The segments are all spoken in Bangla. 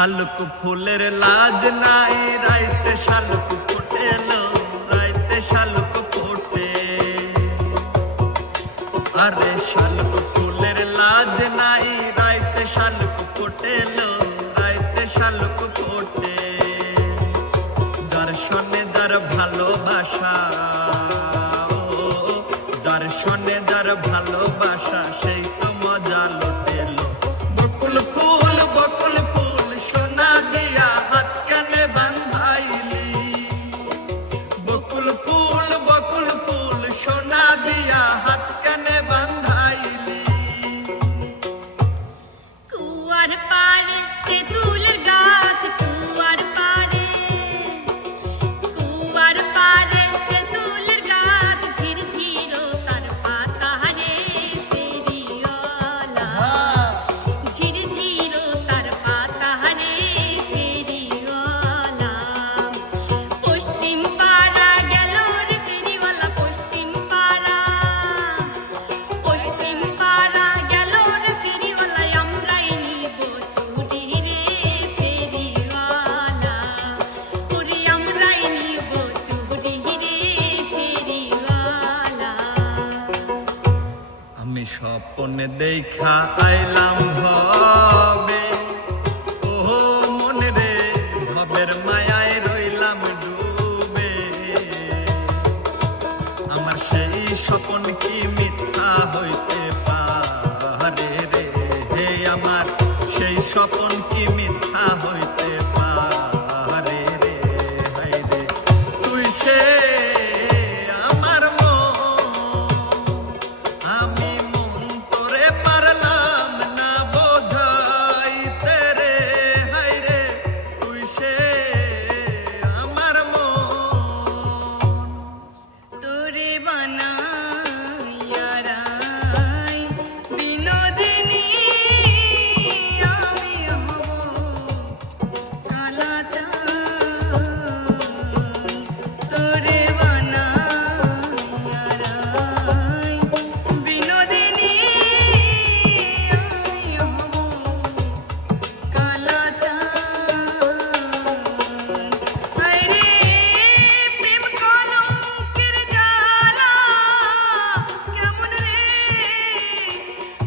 শালুক ফুলের লাজ নাই, রাইতে শালুক ফোটেলো, রাইতে শালুক ফোটে। আরে শালুক ফুলের লাজ নাই, রাইতে শালুক ফোটেলো, রাইতে শালুক ফোটে। যার শোনে যার ভালোবাসা, যার শোনে যার ভালোবাসা, সেই তো মজা লুটেলো। বকুল ফুল বকুল ফুল সোনা দিয়া হাত কানে বান্ধাইলি। বকুল ফুল সোনা দিয়া হাত কানে বান্ধাইলি। কুয়ার পাড়ে তেঁতুলের গাছ, কুয়ার পাড়ে তেঁতুলের গাছ, ঝিরঝিরো তার পাতা রে ফেরিওয়ালা, ঝিরঝিরো তার পাতা রে ফেরিওয়ালা। পশ্চিম পাড়া গেল রে ফেরিওয়ালা, পশ্চিম পাড়া গেল রে ফেরিওয়ালা, আমরাই নিব চুরি রে ফেরিওয়ালা, ওরে আমরাই নিব চুরি রে ফেরিওয়ালা। আমি স্বপ্নে দেখা আইলাম ভবে, ও মনে রে ভবের মায়ায় রইলাম ডুবে। আমার সেই স্বপ্ন কি মিথ্যা হইতে পারে রে? হে আমার সেই স্বপ্ন কি মিথ্যা হইতে পারে রে? হায় রে তুই সে আমার মন, আমি মন তোরে পারলাম না বোঝাইতে রে। হায় রে তুই সে আমার মন। তোরে বানাইয়া রাই বিনোদিনী, আমি হব কালাচাঁদ। তোরে বানাইয়া রাই বিনোদিনী, আমি হব কালাচাঁদ। হায়রে প্রেম কলঙ্কের জ্বালা কেমন রে,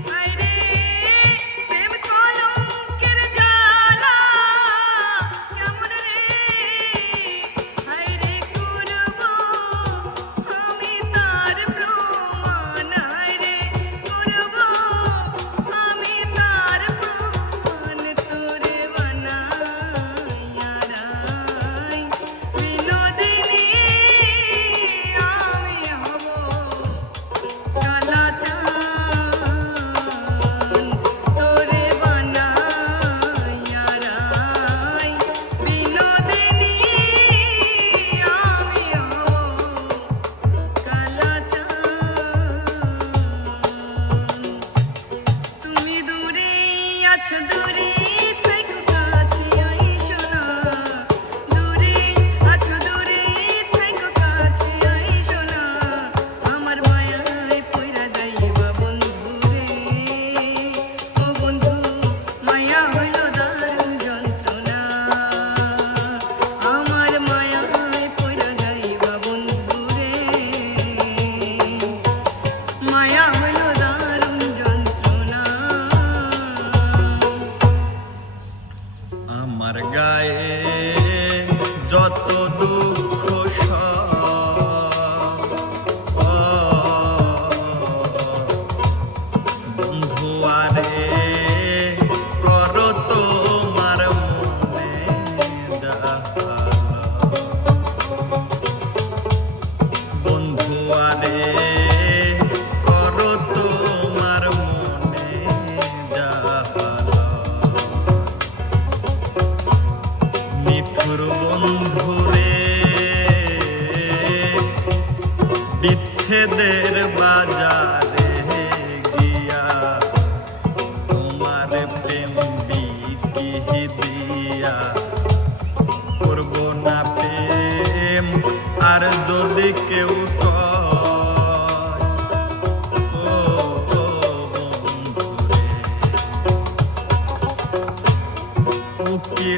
হায়রে প্রেম কলঙ্কের জ্বালা কেমন রে, হায়রে করব আমি তার প্রমাণ, হায়রে করব আমি তার প্রমাণ। তোরে বানাইয়া রাই বিনোদিনী, আমি হব কালাচাঁদ। তোরে বানাইয়া রাই বিনোদিনী, আমি হব কালাচাঁদ। তুমি দূরে আছো, দূরে থেকো, কাছে আইসো না। দূরে আছো, দূরে থেকো, কাছে আইসো না। আমার মায়ায় পইরা যাইবা বন্ধু রে, ও বন্ধু মায়া হইল দারুণ যন্ত্রণা। আমার মায়ায় পইরা যাইবা বন্ধু রে, মায়া হইল দারুণ যন্ত্রণা। আমার গায়ে যত দুঃখ সব, বন্ধু আরে করো তোমার মনে যাহা। বন্ধু আরে করো তোমার মনে যাহা। মিঠুর বন্ধুরে বিচ্ছেদের বাজারে গিয়া, তোমার প্রেম বিকি দিয়া করব না প্রেম আর যদি কেউ কয়। ও বন্ধুরে উকি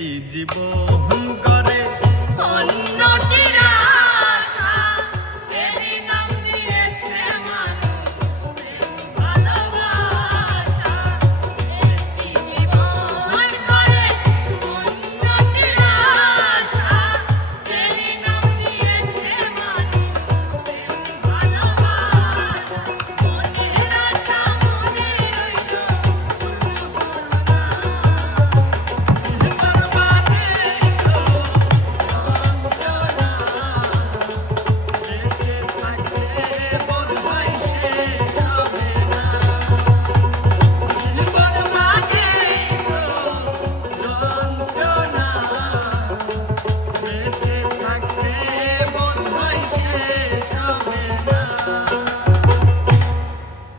কেটি জীবন